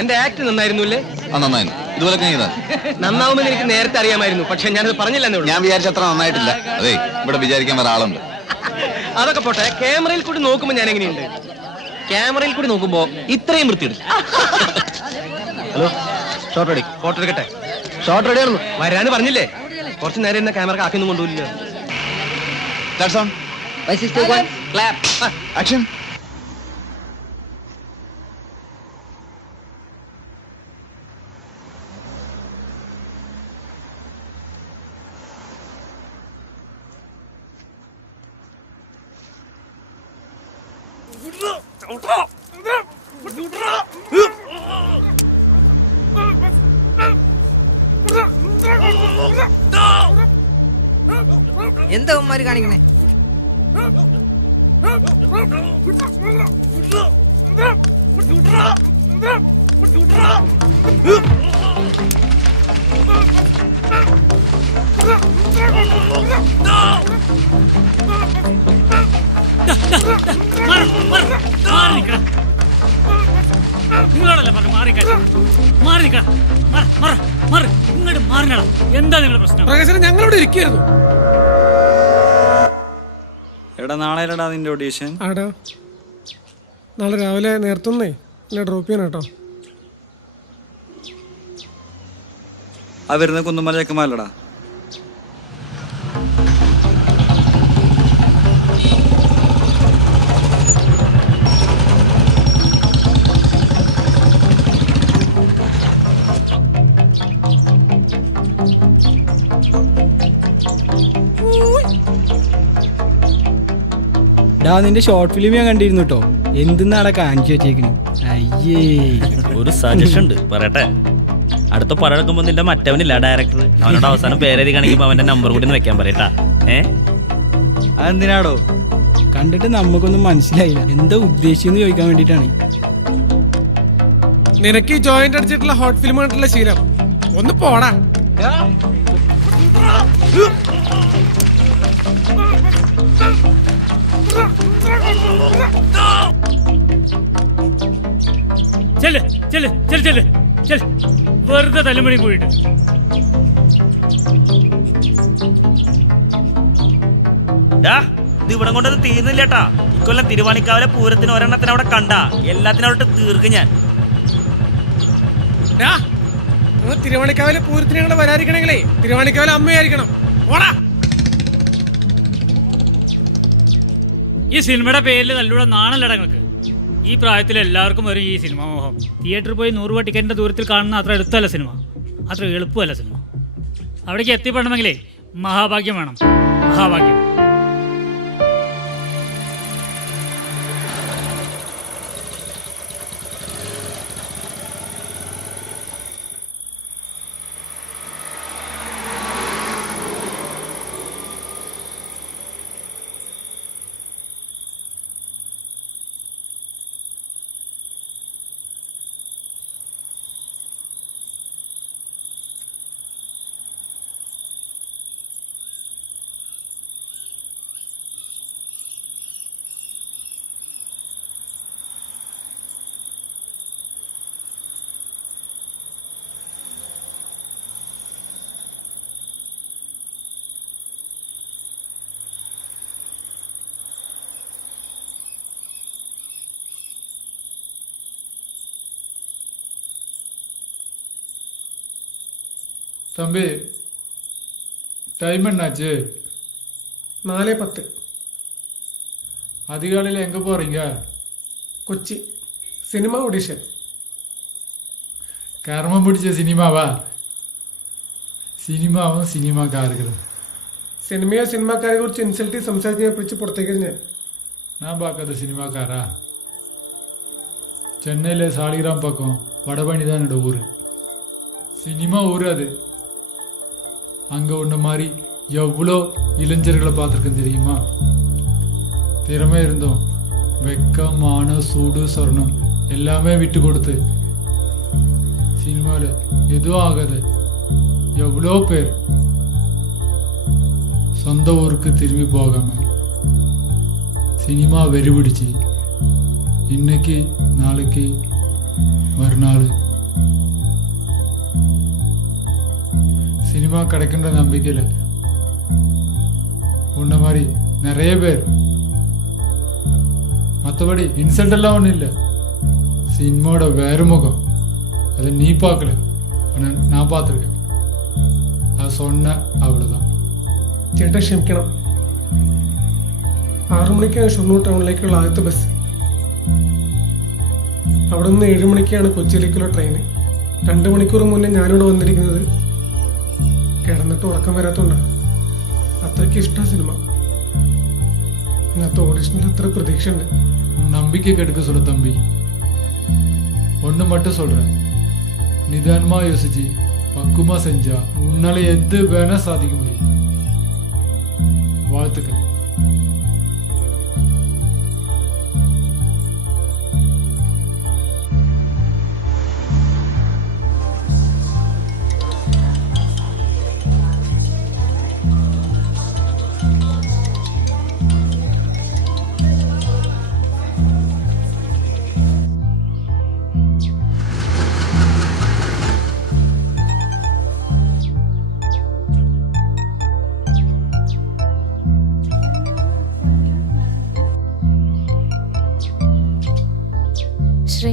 എന്റെ ആക്ട് നന്നായിരുന്നുല്ലേ? നന്നായിരുന്നു. ഇതുപോലെ നന്നാവുമെന്ന് എനിക്ക് നേരത്തെ അറിയാമായിരുന്നു, പക്ഷെ ഞാനത് പറഞ്ഞില്ലെന്നേ ഉള്ളൂ. ഞാൻ വിചാരിച്ച അത്ര നന്നായിട്ടില്ല. അതെ, ഇവിടെ വിചാരിക്കാൻ വേറെ ആളുണ്ട്. അതൊക്കെ പോട്ടെ, ക്യാമറയിൽ കൂടി നോക്കുമ്പോ ഞാൻ എങ്ങനെയുണ്ട്? ക്യാമറയിൽ കൂടി നോക്കുമ്പോ ഇത്രയും വൃത്തിയെടുക്കും. Hello, shot ready. ഫോട്ടോ എടുക്കട്ടെ. ഷോട്ട് റെഡി ആണെന്ന് വരാന്ന് പറഞ്ഞില്ലേ? കുറച്ച് നേരം എന്നെ ക്യാമറ കാക്കൊന്നും കൊണ്ടുപോയില്ല. ആക്ഷൻ. എന്താ ഉമ്മാര് കാണിക്കണേ? നിങ്ങളോടല്ലേ പറഞ്ഞു മാറി നിൽക്കണം. ഇങ്ങോട്ട് മാറിനടാ. എന്താ നിങ്ങളുടെ പ്രശ്നം? ഞങ്ങളോട് ഇരിക്കുന്നു. എടാ നാളെ നിന്റെ ഓഡീഷൻ? ആടാ, നാളെ രാവിലെ നേരത്തൊന്നേ എന്നെ ഡ്രോപ്പ് ചെയ്യണം കേട്ടോ. ആ വരുന്ന കുന്നുമല ചെക്കന്മാരല്ലടാ. നിന്റെ ഷോർട്ട് ഫിലിം ഞാൻ കണ്ടിരുന്നു കേട്ടോ. എന്തിനാടാ കാണിച്ചു വെച്ചേക്കണു? അയ്യേ, ഒരു സജഷൻ ഉണ്ട്, പറയട്ടെ. അടുത്ത പടം എടുക്കുമ്പോ നിന്റെ മറ്റവനില്ല ഡയറക്ടർ, അവനോട് അവസാനം പേരെഴുതി കാണിക്കുമ്പോ അവന്റെ നമ്പർ കൂടി വെക്കാൻ പറയട്ടാ. അതെന്തിനാടോ? കണ്ടിട്ട് നമുക്കൊന്നും മനസ്സിലായില്ല. എന്താ ഉദ്ദേശിച്ചെന്ന് ചോദിക്കാൻ വേണ്ടിട്ടാണ്. നിനക്ക് ഈ ജോയിന്റ് അടിച്ചിട്ടുള്ള ഹോട്ട് ഫിലിം കണ്ടിട്ടുള്ള ശീലം ഒന്ന് പോടാ. വെറുതെ തലമുടി പോയിട്ട് ഇത് ഇവിടെ കൊണ്ടത് തീർന്നില്ലേട്ടാ. ഇക്കൊല്ലം തിരുവാണിക്കാവിലെ പൂരത്തിന് ഒരെണ്ണത്തിന് അവിടെ കണ്ട എല്ലാത്തിനും അവിടെ തീർക്കും ഞാൻ. തിരുവാണിക്കാവിലെ പൂരത്തിന് ഞങ്ങൾ വരാതിരിക്കണെങ്കിലേ തിരുവാണിക്കാവിലെ അമ്മയായിരിക്കണം. ഓടാ. ഈ സിനിമയുടെ പേരിൽ നല്ലൂടെ നാണല്ലടങ്ങൾക്ക്. ഈ പ്രായത്തിൽ എല്ലാവർക്കും വരും ഈ സിനിമ മോഹം. തിയേറ്ററിൽ പോയി 100 രൂപ ടിക്കറ്റിന്റെ ദൂരത്തിൽ കാണുന്ന അത്ര എടുത്തല്ല സിനിമ, അത്ര എളുപ്പമല്ല സിനിമ. അവിടേക്ക് എത്തിപ്പെടണമെങ്കിലേ മഹാഭാഗ്യം വേണം, മഹാഭാഗ്യം. தம்பி டைம் என்னாச்சு? 4:10. அதிகாலையில் எங்கே போகிறீங்க? Kochi cinema audition. കർമ്മം പിടിച്ച സിനിമാവാ? സിനിമാവും സിനിമാക്കാർക്കും. സിനിമയോ സിനിമാക്കാരെ കുറിച്ച് ഇൻസൾട്ട് സംസാരിച്ച് ഞാൻ പിടിച്ച് പുറത്തേക്ക് ഞാൻ பார்க்காத സിനിമാക്കാരാ. ചെന്നൈയിലെ സാളിഗ്രാം പക്കം വടപണിதான் என்னோட ஊர். சினிமா ஊர் அது. அங்கே உன்ன மாதிரி எவ்வளோ இளைஞர்களை பார்த்துருக்கேன் தெரியுமா? திறமை இருந்தோம், வெக்கம், மான, சூடு, சொர்ணம் எல்லாமே விட்டு கொடுத்து சினிமாவில் எதுவும் ஆகாது. எவ்வளோ பேர் சொந்த ஊருக்கு திரும்பி போகாம சினிமா வெறி பிடிச்சி இன்னைக்கு நாளைக்கு மறுநாள் கிடைக்கின்ற நம்பிக்கையில் உன்ன மாதிரி நிறைய பேர். மற்றபடி இன்சல்ட் எல்லாம் ஒன்றும் இல்லை. சினிமாவோட வேறு முகம் அதை நீ பார்க்கல, ஆனால் நான் பார்த்துருக்கேன். அது சொன்ன அவ்வளோதான். ചേട്ടാ ക്ഷമിക്കണം. 6 മണിക്കാണ് ഷൊർണൂർ ടൗണിലേക്കുള്ള ആദ്യത്തെ ബസ്. അവിടെ നിന്ന് 7 മണിക്കാണ് കൊച്ചിയിലേക്കുള്ള ട്രെയിന്. 2 മണിക്കൂർ മുന്നേ ഞാനിവിടെ വന്നിരിക്കുന്നത്. കിടന്നിട്ട് ഉറക്കം വരാത്തോണ്ടാണ്. അത്രയ്ക്ക് ഇഷ്ടമാണ് സിനിമ. ഇന്നത്തെ ഓഡിഷനിൽ അത്ര പ്രതീക്ഷയുണ്ട്. நம்பிக்கை கெடுக்க சொல்ல தம்பி. ஒன்று மட்டும் சொல்கிறேன், நிதானமாக யோசிச்சு பக்குவமாக செஞ்சா உன்னால எது வேணா சாதிக்க முடியும். வாழ்த்துக்கள். ശ്രീ,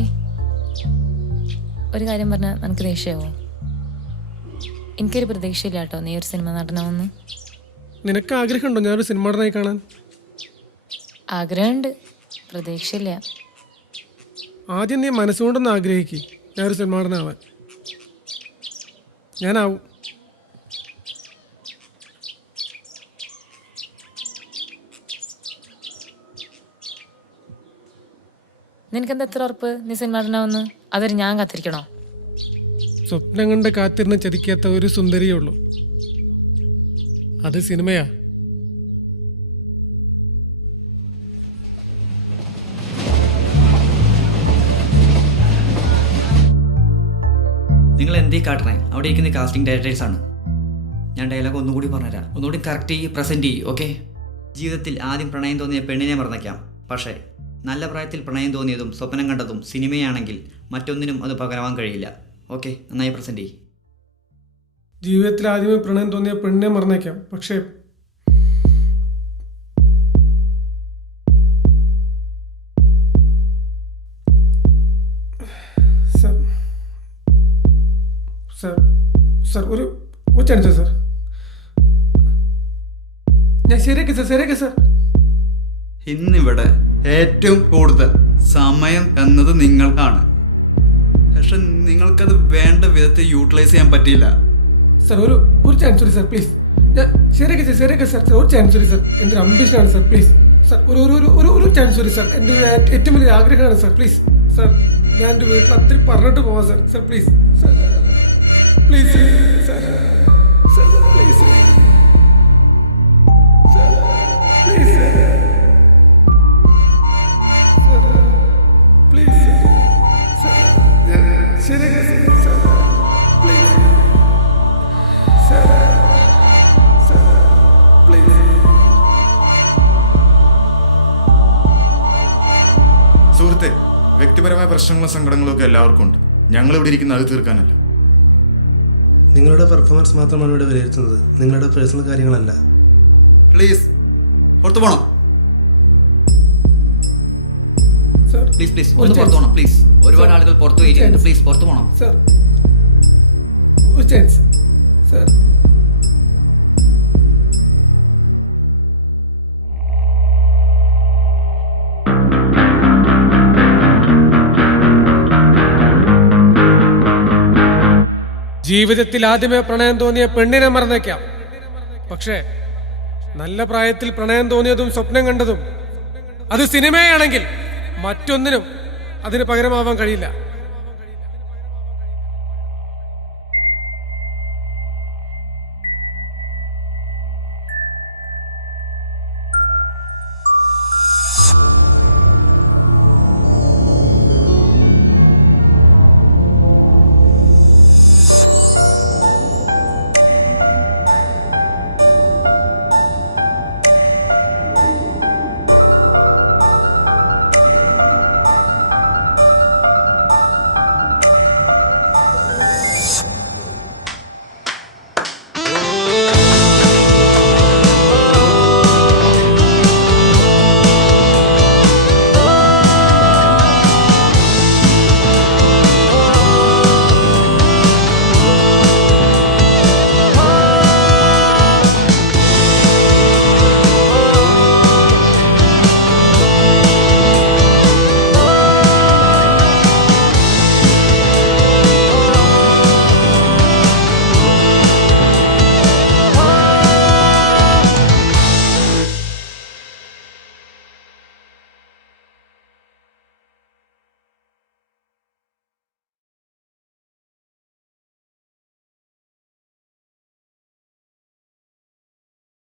ഒരു കാര്യം പറഞ്ഞാൽ നിനക്ക് ദേഷ്യമാവോ? എനിക്കൊരു പ്രതീക്ഷയില്ല കേട്ടോ നീ ഒരു സിനിമ നടനാവുന്നു. നിനക്ക് ആഗ്രഹമുണ്ടോ ഞാനൊരു സിനിമ നടനായി കാണാൻ? ആഗ്രഹമുണ്ട്, പ്രതീക്ഷയില്ല. ആദ്യം നീ മനസ്സുകൊണ്ടൊന്ന് ആഗ്രഹിക്കുക ഞാനൊരു സിനിമ നടനാവാൻ. ഞാനാവും. നിനക്കെന്താ എത്ര ഉറപ്പ് നീ സിനിമ നടനാവുന്നു? അതൊരു ഞാൻ കാത്തിരിക്കണോ? സ്വപ്നം കണ്ട് കാത്തിരുന്ന് ചതിക്കാത്ത ഒരു സുന്ദരിയേ ഉള്ളൂ, അത് സിനിമയാ. നിങ്ങൾ എന്തേ കാട്ടണേ? അവിടെ ഇരിക്കുന്ന കാസ്റ്റിംഗ് ഡയറക്ടേഴ്സ് ആണ്. ഞാൻ ഡയലോഗ് ഒന്നുകൂടി പറഞ്ഞുതരാം, ഒന്നുകൂടി കറക്റ്റ് ചെയ്ത് പ്രസൻറ്റ് ചെയ്യും. ഓക്കെ? ജീവിതത്തിൽ ആദ്യം പ്രണയം തോന്നിയ പെണ്ണിനെ മറന്നേക്കാം, പക്ഷേ നല്ല പ്രായത്തിൽ പ്രണയം തോന്നിയതും സ്വപ്നം കണ്ടതും സിനിമയാണെങ്കിൽ മറ്റൊന്നിനും അത് പകരവാൻ കഴിയില്ല. ഓക്കെ, നന്നായി പ്രസൻറ്റ് ചെയ്യും. ജീവിതത്തിൽ ആദ്യമേ പ്രണയം തോന്നിയ പെണ്ണിനെ മറന്നേക്കാം, പക്ഷേ സർ ഒരു ചാൻസ് സർ. ഞാൻ ശരിയാക്കി സർ. ഇന്നിവിടെ ഏറ്റവും കൂടുതൽ സമയം എന്നത് നിങ്ങൾക്കാണ്, പക്ഷെ നിങ്ങൾക്കത് വേണ്ട വിധത്തിൽ യൂട്ടിലൈസ് ചെയ്യാൻ പറ്റിയില്ല. സർ ഒരു ചാൻസ് കൂടി സർ പ്ലീസ്. ഞാൻ ശരിയാക്കി സർ. ഒരു ചാൻസ് കൂടി സർ. എൻ്റെ ഒരു അംബിഷനാണ് സർ, പ്ലീസ് സർ. ഒരു ചാൻസ് കൂടി സർ. എൻ്റെ ഏറ്റവും വലിയ ആഗ്രഹമാണ് സർ, പ്ലീസ് സർ. ഞാൻ എൻ്റെ വീട്ടിൽ അത്രയും പറഞ്ഞിട്ട് പോവാം sir. Sir please sir, please sir. Sir please sir, please sir, please sir. ശരിയാക്കി sir, please sir. Sir please. സുഹൃത്തെ, വ്യക്തിപരമായ പ്രശ്നങ്ങളും സങ്കടങ്ങളും ഒക്കെ എല്ലാവർക്കും ഉണ്ട്. ഞങ്ങൾ ഇവിടെ ഇരിക്കുന്ന അത് തീർക്കാനല്ല. നിങ്ങളുടെ പെർഫോമൻസ് മാത്രമാണ് ഇവിടെ വിലയിരുത്തുന്നത്, നിങ്ങളുടെ പേഴ്സണൽ കാര്യങ്ങളല്ല. പ്ലീസ് പുറത്തു പോകണം. പ്ലീസ് ഒന്ന് പുറത്തു പോകണം. പ്ലീസ്, ഒരുപാട് ആളുകൾ പുറത്തു പോയിരിക്കുന്നുണ്ട്. പ്ലീസ് പുറത്തു പോകണം സർ. ഒരു ചാൻസ് സർ. ജീവിതത്തിൽ ആദ്യമേ പ്രണയം തോന്നിയ പെണ്ണിനെ മറന്നേക്കാം, പക്ഷേ നല്ല പ്രായത്തിൽ പ്രണയം തോന്നിയതും സ്വപ്നം കണ്ടതും അത് സിനിമയാണെങ്കിൽ മറ്റൊന്നിനും അതിന് പകരമാവാൻ കഴിയില്ല.